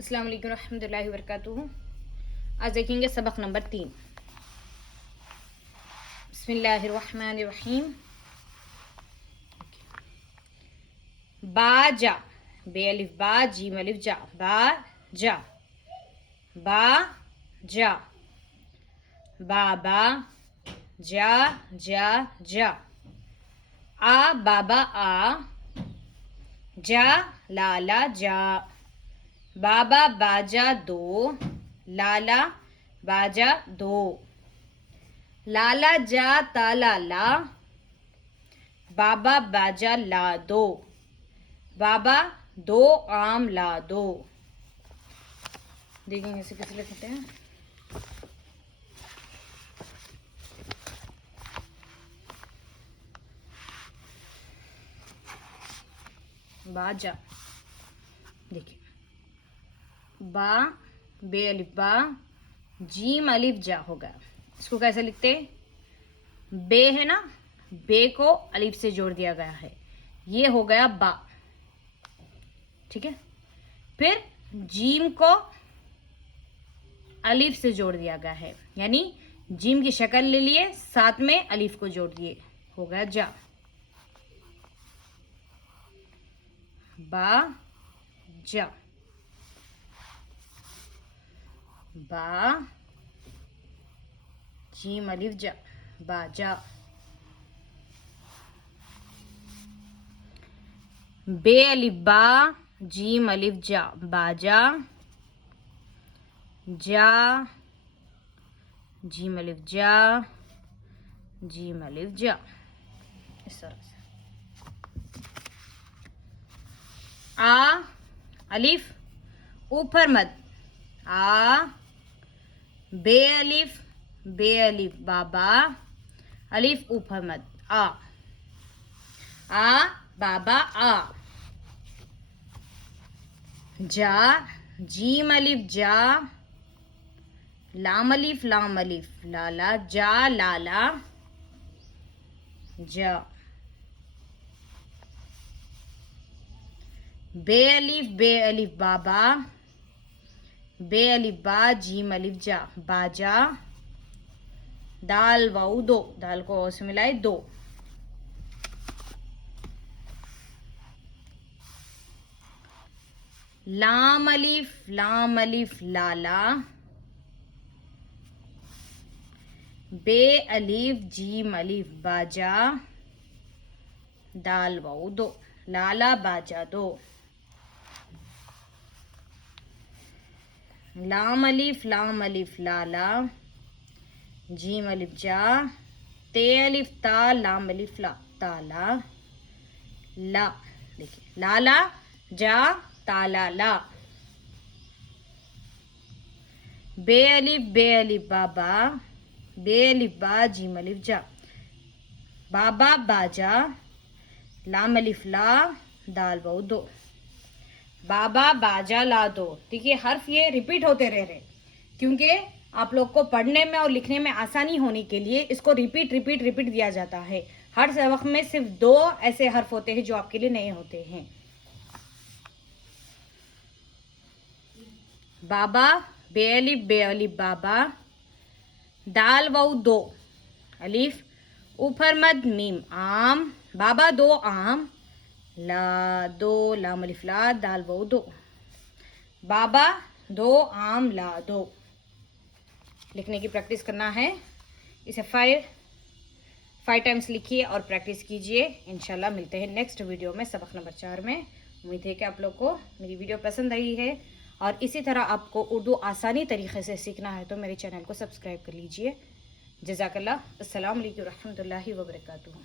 अस्सलाम वालेकुम रहमतुल्लाहि व बरकातुहू। आज देखेंगे सबक नंबर 3। बिस्मिल्लाहिर्रहमानिर्रहीम। बाजा, बे अलिफ बा, जीम अलिफ जा, बाजा, बाजा, बाबा, जा जा जा, आ बाबा आ, जा लाला जा, बाबा बाजा दो, लाला बाजा दो, लाला जा ताला ला, बाबा बाजा ला दो, बाबा दो आम ला दो। देखेंगे इसे कैसे लिखते हैं। बाजा, देखिए बा, बे अलिफ बा, जीम अलिफ जा हो गया। इसको कैसे लिखते हैं? बे है ना, बे को अलिफ से जोड़ दिया गया है, ये हो गया बा, ठीक है। फिर जीम को अलिफ से जोड़ दिया गया है, यानी जीम की शक्ल ले लिए, साथ में अलिफ को जोड़ दिए, हो गया जा, बा जा, बा जीम अलिफ जा, बाजा। बे अलिफ बा, जीम अलिफ जा, बाजा, जा, जीम अलिफ जा, जीम अलिफ जा, इस तरह से। आ अलिफ ऊपर मद, आ, बे अलिफ बाबा, अलिफ ऊपर मद, आ बाबा आ, जा, जीम अलिफ जा, लाम अलिफ लाला, जा लाला जा, बे अलिफ बाबा, बे अलिफ बा, जीम अलिफ जा, बाजा, दाल वाऊ दो, दाल को से मिलाए दो, लाम अलिफ लाला, बे अलिफ जीम अलिफ बाजा, दाल वाऊ दो, लाला बाजा दो, लाम अलिफ लाला, जीम अलिफ जा, ते अलिफ ता, लाम अलिफ ला, ताला ला, देखिए लाला जा ताला ला, बे अलिफ बाबा, बे अलिफ बा, जीम अलिफ जा, बाबा बाजा, लाम अलिफ ला, दाल वाऊ दो, बाबा बाजा ला दो। देखिए हर्फ ये रिपीट होते रह रहे, क्योंकि आप लोग को पढ़ने में और लिखने में आसानी होने के लिए इसको रिपीट दिया जाता है। हर सबक में सिर्फ 2 ऐसे हर्फ होते हैं जो आपके लिए नए होते हैं। बाबा, बे अलिफ बाबा, दाल वाऊ दो, अलिफ ऊपर मद मीम, आम, बाबा दो आम, ला दो, लाम अलिफ ला, दाल वाऊ दो, बाबा दो आम ला दो। लिखने की प्रैक्टिस करना है, इसे 5 टाइम्स लिखिए और प्रैक्टिस कीजिए। इंशाल्लाह मिलते हैं नेक्स्ट वीडियो में, सबक नंबर 4 में। उम्मीद है कि आप लोग को मेरी वीडियो पसंद आई है, और इसी तरह आपको उर्दू आसानी तरीके से सीखना है तो मेरे चैनल को सब्सक्राइब कर लीजिए। जज़ाकल्लाह। अस्सलाम वालेकुम रहमतुल्लाहि व बरकातुहू।